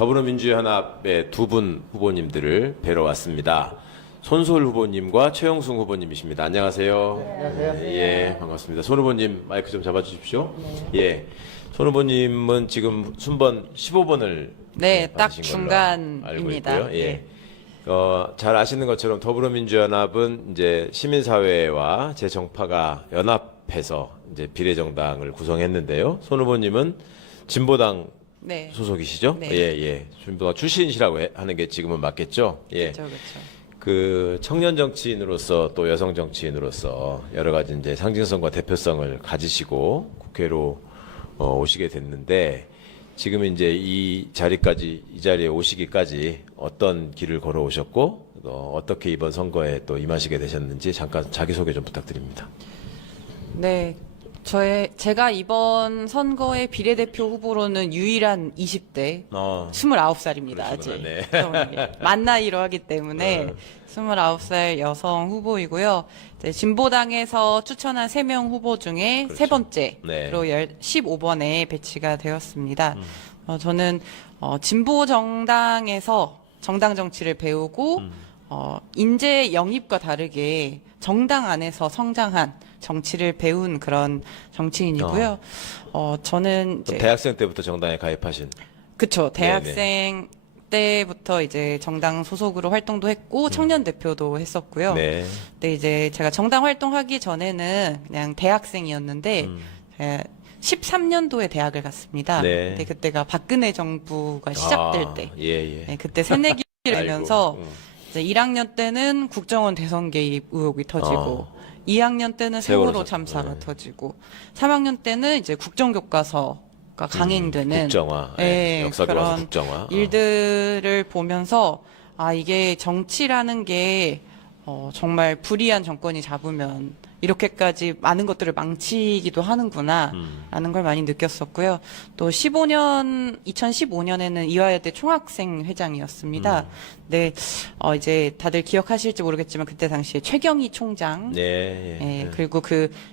더불어민주연합의 두 분 후보님들을 뵈러 왔습니다. 손소율 후보님과 최영순 후보님이십니다. 안녕하세요. 네, 안녕하세요. 예, 반갑습니다. 손 후보님 마이크 좀 잡아주십시오. 예, 손 후보님은 지금 순번 15번을 네, 딱 받으신 걸로 중간입니다. 알고 있고요. 예. 네. 잘 아시는 것처럼 더불어민주연합은 이제 시민사회와 제 정파가 연합해서 이제 비례정당을 구성했는데요. 손 후보님은 진보당 네. 소속이시죠? 네. 예, 예. 진보당 출신이시라고 하는 게 지금은 맞겠죠? 예. 그렇죠, 그렇죠. 그 청년 정치인으로서 또 여성 정치인으로서 여러 가지 이제 상징성과 대표성을 가지시고 국회로 오시게 됐는데 지금 이제 이 자리에 오시기까지 어떤 길을 걸어오셨고 어떻게 이번 선거에 또 임하시게 되셨는지 잠깐 자기소개 좀 부탁드립니다. 네. 제가 이번 선거의 비례대표 후보로는 유일한 20대 29살입니다. 아직. 네. 만 나이로 하기 때문에 29살 여성 후보이고요. 이제 진보당에서 추천한 3명 후보 중에 그렇죠. 세 번째로 네. 15번에 배치가 되었습니다. 저는 진보 정당에서 정당 정치를 배우고 인재 영입과 다르게 정당 안에서 성장한 정치를 배운 그런 정치인이고요. 저는 이제 대학생 때부터 정당에 가입하신. 그쵸. 대학생 때부터 이제 정당 소속으로 활동도 했고 청년 대표도 했었고요. 네. 근데 이제 제가 정당 활동하기 전에는 그냥 대학생이었는데 13년도에 대학을 갔습니다. 네. 근데 그때가 박근혜 정부가 시작될 때, 예, 예. 네, 그때 새내기를 하면서 아이고, 이제 1학년 때는 국정원 대선 개입 의혹이 터지고 2학년 때는 세월호 세월호 참사가 터지고 3학년 때는 이제 국정교과서가 강행되는 국정화, 예, 역사교과서 그런 국정화. 일들을 보면서 이게 정치라는 게 정말 불의한 정권이 잡으면 이렇게까지 많은 것들을 망치기도 하는구나 라는 걸 많이 느꼈었고요. 또 2015년에는 이화여대 총학생 회장이었습니다. 네, 이제 다들 기억하실지 모르겠지만 그때 당시에 최경희 총장 네, 예. 그리고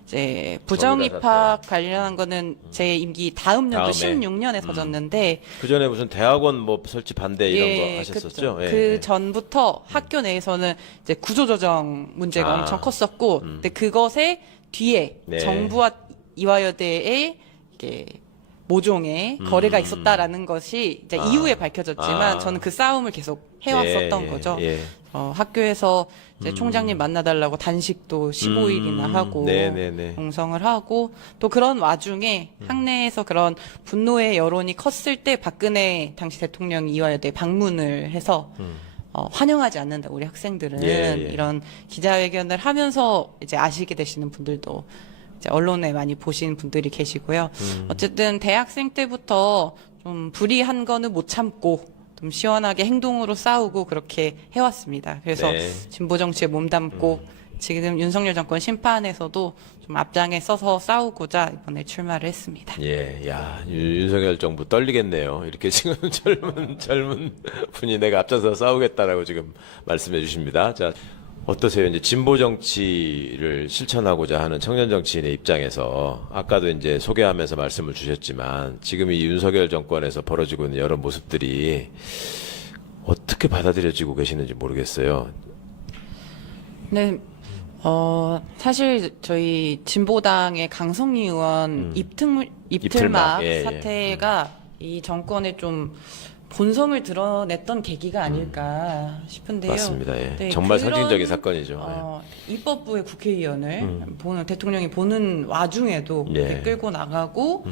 이제 부정입학 관련한 거는 제 임기 다음 연도 다음에. 16년에 터졌는데 그 전에 무슨 대학원 뭐 설치 반대 이런 거 하셨었죠? 그쵸. 예, 그 예. 전부터 학교 내에서는 이제 구조조정 문제가 엄청 컸었고, 근데 그것에 뒤에 네. 정부와 이화여대의 이게 모종의 거래가 있었다라는 것이 이제 이후에 밝혀졌지만 저는 그 싸움을 계속 해왔었던 예, 거죠. 예. 학교에서 이제 총장님 만나달라고 단식도 15일이나 하고 네네네. 농성을 하고 또 그런 와중에 학내에서 그런 분노의 여론이 컸을 때 박근혜 당시 대통령이 이화여대 방문을 해서 환영하지 않는다 우리 학생들은 예, 예. 이런 기자회견을 하면서 이제 아시게 되시는 분들도 이제 언론에 많이 보신 분들이 계시고요. 어쨌든 대학생 때부터 좀 불의한 거는 못 참고 좀 시원하게 행동으로 싸우고 그렇게 해왔습니다. 그래서 네. 진보 정치에 몸담고 지금 윤석열 정권 심판에서도 좀 앞장에 서서 싸우고자 이번에 출마를 했습니다. 예, 야, 윤석열 정부 떨리겠네요. 이렇게 지금 젊은 분이 내가 앞장서 싸우겠다라고 지금 말씀해 주십니다. 자, 어떠세요? 이제 진보 정치를 실천하고자 하는 청년 정치인의 입장에서 아까도 이제 소개하면서 말씀을 주셨지만 지금 이 윤석열 정권에서 벌어지고 있는 여러 모습들이 어떻게 받아들여지고 계시는지 모르겠어요. 네, 사실 저희 진보당의 강성희 의원 입틀막 예, 예. 사태가 이 정권의 좀 본성을 드러냈던 계기가 아닐까 싶은데요. 맞습니다. 예. 네, 정말 그런, 상징적인 사건이죠. 입법부의 국회의원을 대통령이 보는 와중에도 예. 이렇게 끌고 나가고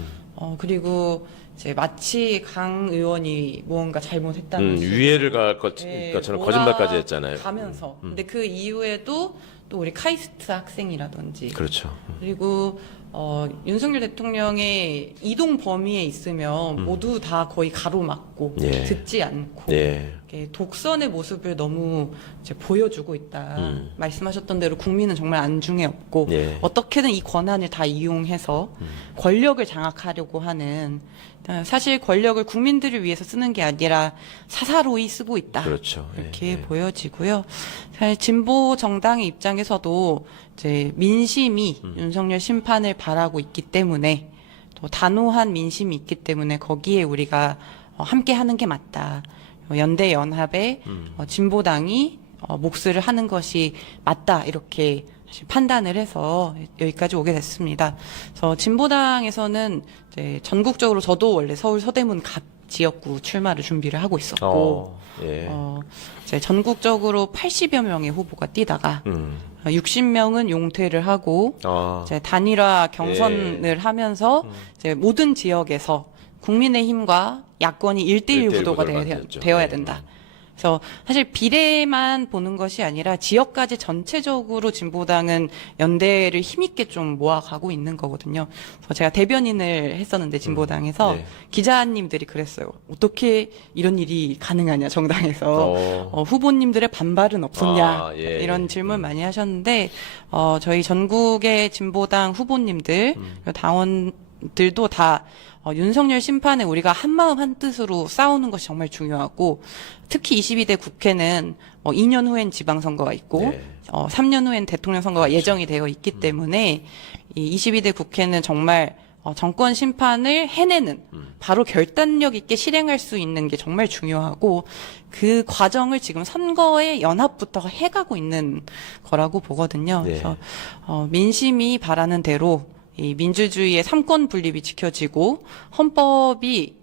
그리고 이제 마치 강 의원이 무언가 잘못했다는 위해를 갈 것처럼 거짓말까지 했잖아요. 가면서 근데 그 이후에도 또 우리 카이스트 학생이라든지 그렇죠. 그리고 윤석열 대통령의 이동 범위에 있으면 모두 다 거의 가로막고 예. 듣지 않고 예. 이렇게 독선의 모습을 너무 이제 보여주고 있다. 말씀하셨던 대로 국민은 정말 안중에 없고 예. 어떻게든 이 권한을 다 이용해서 권력을 장악하려고 하는 사실 권력을 국민들을 위해서 쓰는 게 아니라 사사로이 쓰고 있다. 그렇죠. 예, 이렇게 예. 보여지고요. 사실 진보 정당의 입장에서도 이제 민심이 윤석열 심판을 바라고 있기 때문에 또 단호한 민심이 있기 때문에 거기에 우리가 함께 하는 게 맞다. 연대 연합에 진보당이 몫을 하는 것이 맞다. 이렇게 사실 판단을 해서 여기까지 오게 됐습니다. 그래서 진보당에서는 이제 전국적으로 저도 원래 서울 서대문 각 지역구 출마를 준비를 하고 있었고, 예. 이제 전국적으로 80여 명의 후보가 뛰다가 60명은 용퇴를 하고 이제 단일화 경선을 하면서 이제 모든 지역에서 국민의힘과 야권이 1대1 구도가 되어야 된다. 그래서 사실 비례만 보는 것이 아니라 지역까지 전체적으로 진보당은 연대를 힘있게 좀 모아가고 있는 거거든요. 그래서 제가 대변인을 했었는데 진보당에서 네. 기자님들이 그랬어요. 어떻게 이런 일이 가능하냐 정당에서 후보님들의 반발은 없었냐 예. 이런 질문 많이 하셨는데 저희 전국의 진보당 후보님들 당원들도 다 윤석열 심판에 우리가 한마음 한뜻으로 싸우는 것이 정말 중요하고 특히 22대 국회는 2년 후엔 지방선거가 있고 네. 3년 후엔 대통령 선거가 예정이 되어 있기 때문에 이 22대 국회는 정말 정권 심판을 해내는 바로 결단력 있게 실행할 수 있는 게 정말 중요하고 그 과정을 지금 선거의 연합부터 해가고 있는 거라고 보거든요. 네. 그래서 민심이 바라는 대로 이 민주주의의 삼권 분립이 지켜지고 헌법이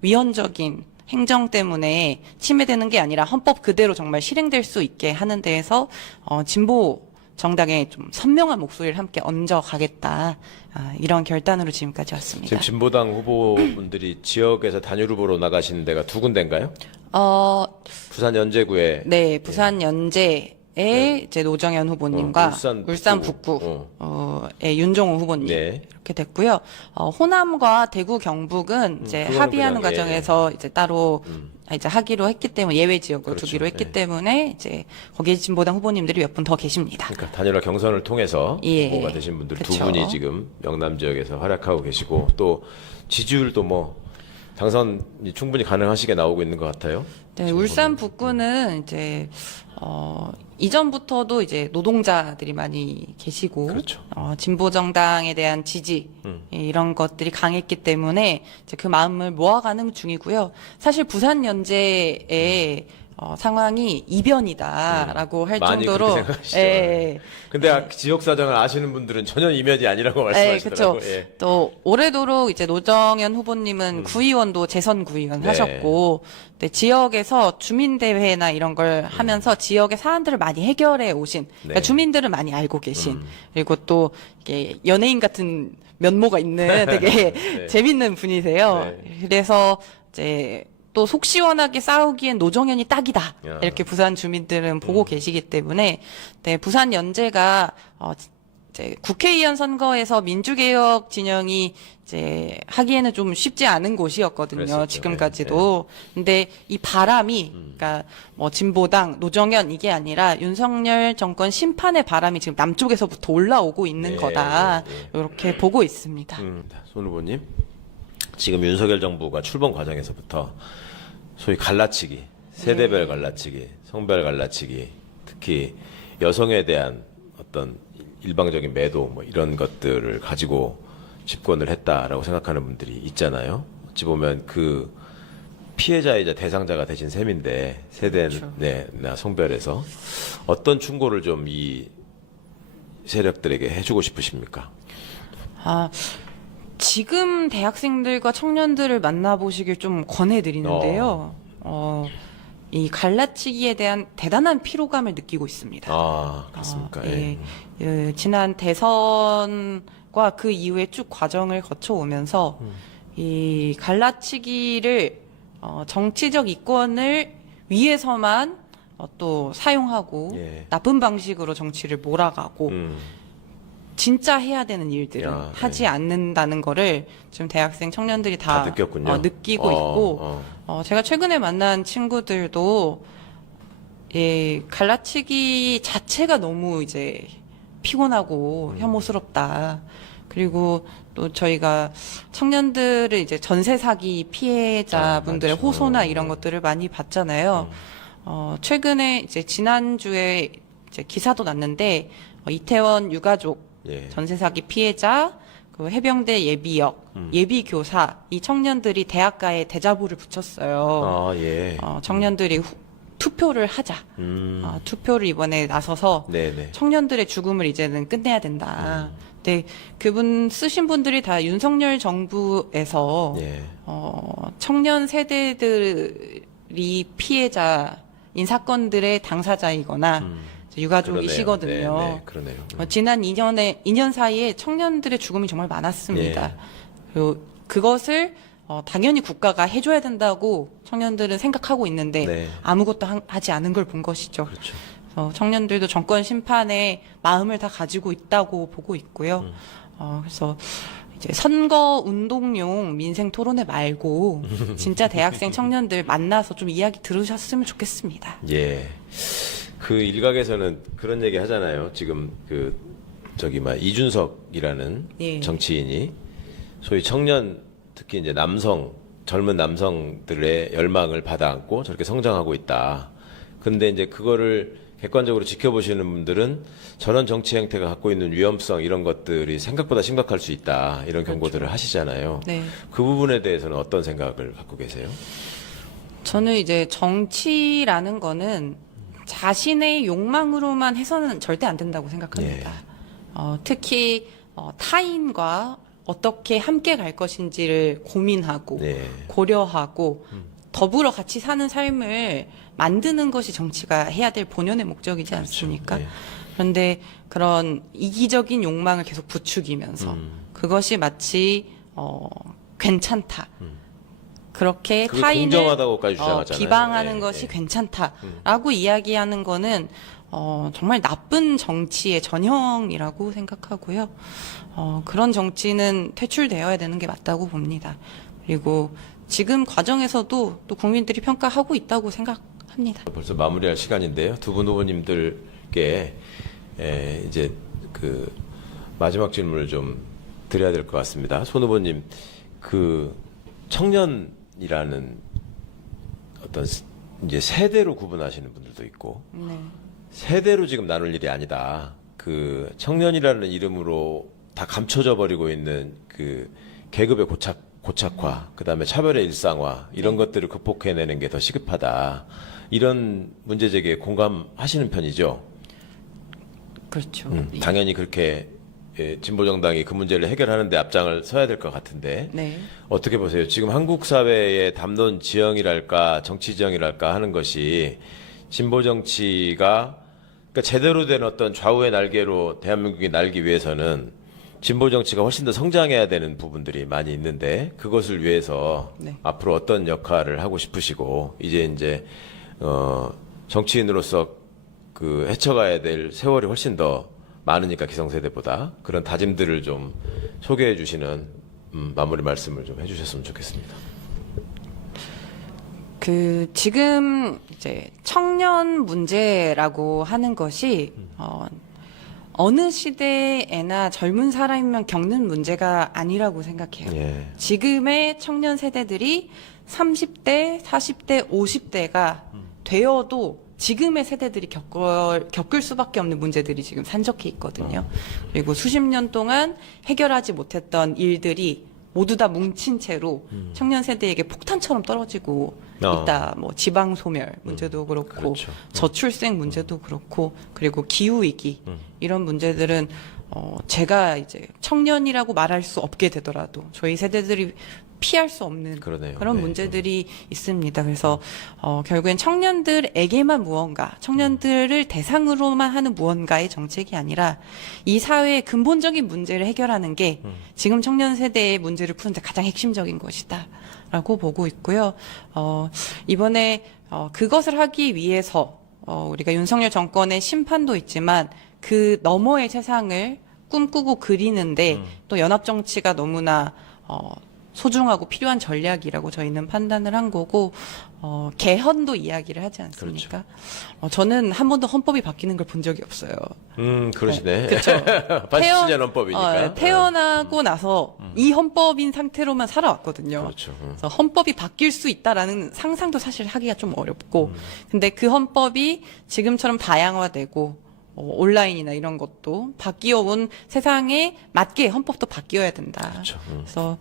위헌적인 행정 때문에 침해되는 게 아니라 헌법 그대로 정말 실행될 수 있게 하는 데에서 진보 정당의 좀 선명한 목소리를 함께 얹어가겠다 이런 결단으로 지금까지 왔습니다. 지금 진보당 후보분들이 지역에서 단일 후보로 나가시는 데가 두 군데인가요? 부산 연제구에 네, 부산 연제 이제 노정현 후보님과 울산 북구 윤종호 후보님 네. 이렇게 됐고요. 호남과 대구 경북은 이제 합의하는 그냥, 과정에서 이제 따로 이제 하기로 했기 때문에 예외 지역으로 그렇죠. 두기로 했기 때문에 이제 거기에 진보당 후보님들이 몇 분 더 계십니다. 그러니까 단일화 경선을 통해서 예. 후보가 되신 분들 두 그쵸. 분이 지금 영남 지역에서 활약하고 계시고 또 지지율도 뭐 당선이 충분히 가능하시게 나오고 있는 것 같아요. 네, 울산 북구는 이제 이전부터도 이제 노동자들이 많이 계시고 그렇죠. 진보 정당에 대한 지지 이런 것들이 강했기 때문에 이제 그 마음을 모아가는 중이고요. 사실 부산 연제의 상황이 이변이다라고 할 많이 정도로 그렇게 생각하시죠. 예. 근데 지역 사정을 아시는 분들은 전혀 이면이 아니라고 말씀하시더라고요. 그렇죠. 예. 또 올해도록 이제 노정현 후보님은 구의원도 재선 구의원 네. 하셨고, 네, 지역에서 주민대회나 이런 걸 하면서 지역의 사안들을 많이 해결해 오신, 그러니까 네. 주민들은 많이 알고 계신, 그리고 또 이게 연예인 같은 면모가 있는 되게 네. 재밌는 분이세요. 네. 그래서 이제 또 속 시원하게 싸우기엔 노정현이 딱이다. 야. 이렇게 부산 주민들은 보고 계시기 때문에 네, 부산 연제가 이제 국회의원 선거에서 민주개혁 진영이 이제 하기에는 좀 쉽지 않은 곳이었거든요. 그랬었죠. 지금까지도. 근데 이 바람이 그러니까 뭐 진보당 노정현 이게 아니라 윤석열 정권 심판의 바람이 지금 남쪽에서부터 올라오고 있는 네, 거다. 네, 이렇게 보고 있습니다. 손 후보님, 지금 윤석열 정부가 출범 과정에서부터 소위 갈라치기, 세대별 갈라치기, 성별 갈라치기, 특히 여성에 대한 어떤 일방적인 매도 뭐 이런 것들을 가지고 집권을 했다라고 생각하는 분들이 있잖아요. 어찌 보면 그 피해자이자 대상자가 되신 셈인데 세대나 그렇죠. 성별에서 어떤 충고를 좀 이 세력들에게 해주고 싶으십니까? 지금 대학생들과 청년들을 만나보시길 좀 권해드리는데요. 이 갈라치기에 대한 대단한 피로감을 느끼고 있습니다. 그렇습니까? 지난 대선과 그 이후에 쭉 과정을 거쳐오면서 이 갈라치기를 정치적 이권을 위해서만 또 사용하고 나쁜 방식으로 정치를 몰아가고 진짜 해야 되는 일들은 하지 않는다는 거를 지금 대학생 청년들이 다 느꼈군요. 느끼고 있고 제가 최근에 만난 친구들도 갈라치기 자체가 너무 이제 피곤하고 혐오스럽다. 그리고 또 저희가 청년들을 이제 전세 사기 피해자분들의 맞죠. 호소나 이런 것들을 많이 봤잖아요. 최근에 이제 지난주에 이제 기사도 났는데 이태원 유가족 전세 사기 피해자 그 해병대 예비역, 예비교사 이 청년들이 대학가에 대자보를 붙였어요. 아, 예. 청년들이 투표를 하자. 투표를 이번에 나서서 네네. 청년들의 죽음을 이제는 끝내야 된다. 근데 그분 쓰신 분들이 다 윤석열 정부에서 예. 청년 세대들이 피해자인 사건들의 당사자이거나 유가족이시거든요. 그러네요. 네, 그러네요. 지난 2년 사이에 청년들의 죽음이 정말 많았습니다. 예. 그리고 그것을 당연히 국가가 해줘야 된다고 청년들은 생각하고 있는데 네. 아무것도 하지 않은 걸 본 것이죠. 그렇죠. 그래서 청년들도 정권 심판에 마음을 다 가지고 있다고 보고 있고요. 그래서 이제 선거 운동용 민생 토론회 말고 진짜 대학생 청년들 만나서 좀 이야기 들으셨으면 좋겠습니다. 예. 그 일각에서는 그런 얘기 하잖아요. 지금 이준석이라는 예. 정치인이 소위 청년, 특히 이제 젊은 남성들의 열망을 받아안고 저렇게 성장하고 있다. 근데 이제 그거를 객관적으로 지켜보시는 분들은 저런 정치 행태가 갖고 있는 위험성 이런 것들이 생각보다 심각할 수 있다. 이런 경고들을 하시잖아요. 네. 그 부분에 대해서는 어떤 생각을 갖고 계세요? 저는 이제 정치라는 거는 자신의 욕망으로만 해서는 절대 안 된다고 생각합니다. 특히 타인과 어떻게 함께 갈 것인지를 고민하고 네. 고려하고 더불어 같이 사는 삶을 만드는 것이 정치가 해야 될 본연의 목적이지 않습니까? 네. 그런데 그런 이기적인 욕망을 계속 부추기면서 그것이 마치 괜찮다. 그렇게 그게 타인을 공정하다고까지 주장하잖아요. 비방하는 네, 것이 네. 괜찮다라고 이야기하는 거는 정말 나쁜 정치의 전형이라고 생각하고요. 그런 정치는 퇴출되어야 되는 게 맞다고 봅니다. 그리고 지금 과정에서도 또 국민들이 평가하고 있다고 생각합니다. 벌써 마무리할 시간인데요. 두 분 후보님들께 이제 그 마지막 질문을 좀 드려야 될 것 같습니다. 손 후보님, 그 청년이라는 어떤 이제 세대로 구분하시는 분들도 있고 네. 세대로 지금 나눌 일이 아니다. 그 청년이라는 이름으로 다 감춰져 버리고 있는 그 계급의 고착화, 그다음에 차별의 일상화 이런 것들을 극복해내는 게 더 시급하다. 이런 문제 제기에 공감하시는 편이죠. 그렇죠. 당연히 그렇게 진보 정당이 그 문제를 해결하는 데 앞장을 서야 될 것 같은데 네. 어떻게 보세요? 지금 한국 사회의 담론 지형이랄까 정치 지형이랄까 하는 것이 진보 정치가 그러니까 제대로 된 어떤 좌우의 날개로 대한민국이 날기 위해서는 진보 정치가 훨씬 더 성장해야 되는 부분들이 많이 있는데 그것을 위해서 네. 앞으로 어떤 역할을 하고 싶으시고 이제 정치인으로서 그 헤쳐가야 될 세월이 훨씬 더 많으니까 기성세대보다 그런 다짐들을 좀 소개해 주시는 마무리 말씀을 좀 해주셨으면 좋겠습니다. 지금 이제 청년 문제라고 하는 것이 어느 시대에나 젊은 사람이면 겪는 문제가 아니라고 생각해요. 예. 지금의 청년 세대들이 30대, 40대, 50대가 되어도 지금의 세대들이 겪을 수밖에 없는 문제들이 지금 산적해 있거든요. 그리고 수십 년 동안 해결하지 못했던 일들이 모두 다 뭉친 채로 청년 세대에게 폭탄처럼 떨어지고 있다. 뭐 지방 소멸 문제도 그렇고 그렇죠. 저출생 문제도 그렇고 그리고 기후 위기 이런 문제들은 제가 이제 청년이라고 말할 수 없게 되더라도 저희 세대들이 피할 수 없는 그러네요. 그런 네. 문제들이 있습니다. 그래서 결국엔 청년들에게만 무언가, 청년들을 대상으로만 하는 무언가의 정책이 아니라 이 사회의 근본적인 문제를 해결하는 게 지금 청년 세대의 문제를 푸는데 가장 핵심적인 것이다라고 보고 있고요. 이번에 그것을 하기 위해서 우리가 윤석열 정권의 심판도 있지만 그 너머의 세상을 꿈꾸고 그리는데 또 연합 정치가 너무나 소중하고 필요한 전략이라고 저희는 판단을 한 거고 개헌도 이야기를 하지 않습니까? 저는 한 번도 헌법이 바뀌는 걸 본 적이 없어요. 그러시네. 그렇죠. 87년 헌법이니까. 태어나고 나서 이 헌법인 상태로만 살아왔거든요. 그렇죠. 그래서 헌법이 바뀔 수 있다라는 상상도 사실 하기가 좀 어렵고, 근데 그 헌법이 지금처럼 다양화되고 온라인이나 이런 것도 바뀌어온 세상에 맞게 헌법도 바뀌어야 된다. 그렇죠. 그래서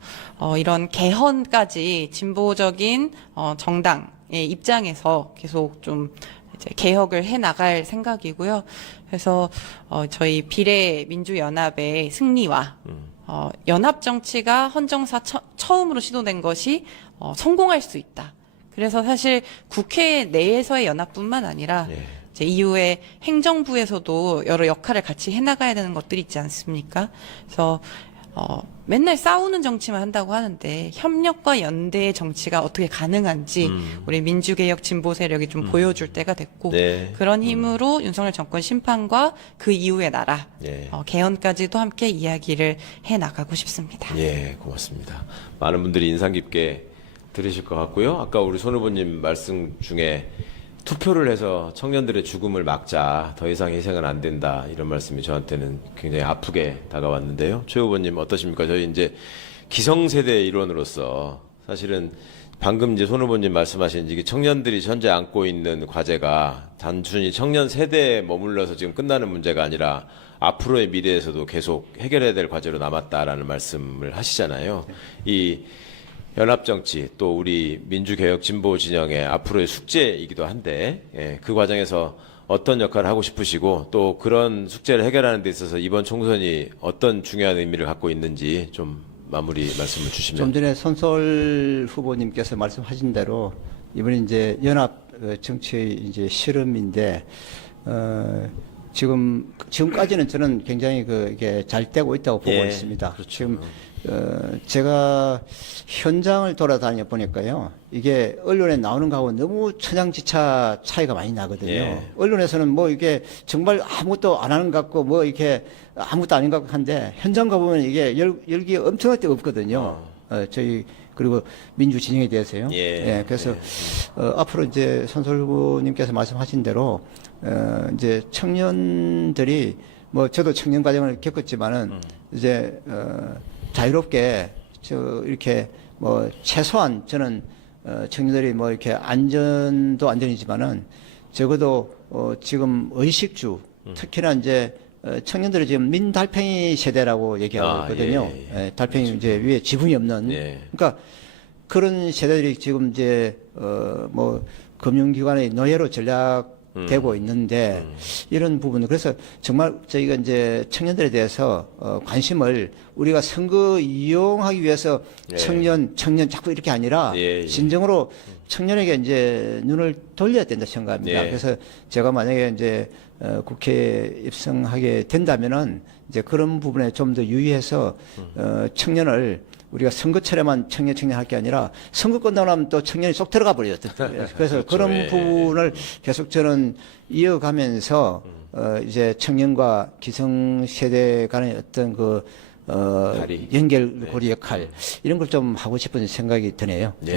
이런 개헌까지 진보적인 정당의 입장에서 계속 좀 이제 개혁을 해 나갈 생각이고요. 그래서 저희 비례민주연합의 승리와 연합 정치가 헌정사 처음으로 시도된 것이 성공할 수 있다. 그래서 사실 국회 내에서의 연합뿐만 아니라 예. 이제 이후에 행정부에서도 여러 역할을 같이 해나가야 되는 것들이 있지 않습니까? 그래서 맨날 싸우는 정치만 한다고 하는데 협력과 연대의 정치가 어떻게 가능한지 우리 민주개혁 진보 세력이 좀 보여줄 때가 됐고 네. 그런 힘으로 윤석열 정권 심판과 그 이후의 나라 예. 개헌까지도 함께 이야기를 해 나가고 싶습니다. 예, 고맙습니다. 많은 분들이 인상 깊게 들으실 것 같고요. 아까 우리 손 후보님 말씀 중에 투표를 해서 청년들의 죽음을 막자, 더 이상 희생은 안 된다, 이런 말씀이 저한테는 굉장히 아프게 다가왔는데요. 최 후보님 어떠십니까? 저희 이제 기성세대 일원으로서 사실은 방금 이제 손 후보님 말씀하신 이게 청년들이 현재 안고 있는 과제가 단순히 청년 세대에 머물러서 지금 끝나는 문제가 아니라 앞으로의 미래에서도 계속 해결해야 될 과제로 남았다라는 말씀을 하시잖아요. 이 연합정치 또 우리 민주개혁 진보 진영의 앞으로의 숙제이기도 한데 그 과정에서 어떤 역할을 하고 싶으시고 또 그런 숙제를 해결하는 데 있어서 이번 총선이 어떤 중요한 의미를 갖고 있는지 좀 마무리 말씀을 주시면. 좀 전에 손솔 후보님께서 말씀하신 대로 이번에 이제 연합 정치의 이제 실험인데 지금까지는 저는 굉장히 이게 잘 되고 있다고 보고 예, 있습니다. 그렇죠. 지금 제가 현장을 돌아다녀 보니까요, 이게 언론에 나오는 거하고 너무 천양지차 차이가 많이 나거든요. 예. 언론에서는 뭐 이게 정말 아무것도 안 하는 것 같고 뭐 이렇게 아무것도 아닌 것 같고 한데 현장 가보면 이게 열기 엄청날 데가 없거든요. 저희 그리고 민주 진영에 대해서요. 예. 그래서 앞으로 이제 손솔 후보님께서 말씀하신 대로 이제 청년들이 뭐 저도 청년 과정을 겪었지만은 이제 자유롭게 이렇게 뭐 최소한 저는 청년들이 뭐 이렇게 안전도 안전이지만은 적어도 지금 의식주 특히나 이제 청년들이 지금 민달팽이 세대라고 얘기하고 있거든요. 예. 달팽이 이제 위에 지붕이 없는. 예. 그러니까 그런 세대들이 지금 이제 뭐 금융기관의 노예로 전락되고 있는데 이런 부분 그래서 정말 저희가 이제 청년들에 대해서 관심을 우리가 선거 이용하기 위해서 예. 청년 자꾸 이렇게 아니라 예. 진정으로 청년에게 이제 눈을 돌려야 된다 생각합니다. 예. 그래서 제가 만약에 이제 국회에 입성하게 된다면은 이제 그런 부분에 좀 더 유의해서 청년을 우리가 선거철에만 청년 할 게 아니라 선거 끝나고 나면 또 청년이 쏙 들어가 버렸거든요. 그래서 그렇죠. 그런 예. 부분을 계속 저는 이어가면서 이제 청년과 기성세대 간의 어떤 다리. 연결고리 역할 이런 걸 좀 하고 싶은 생각이 드네요. 예.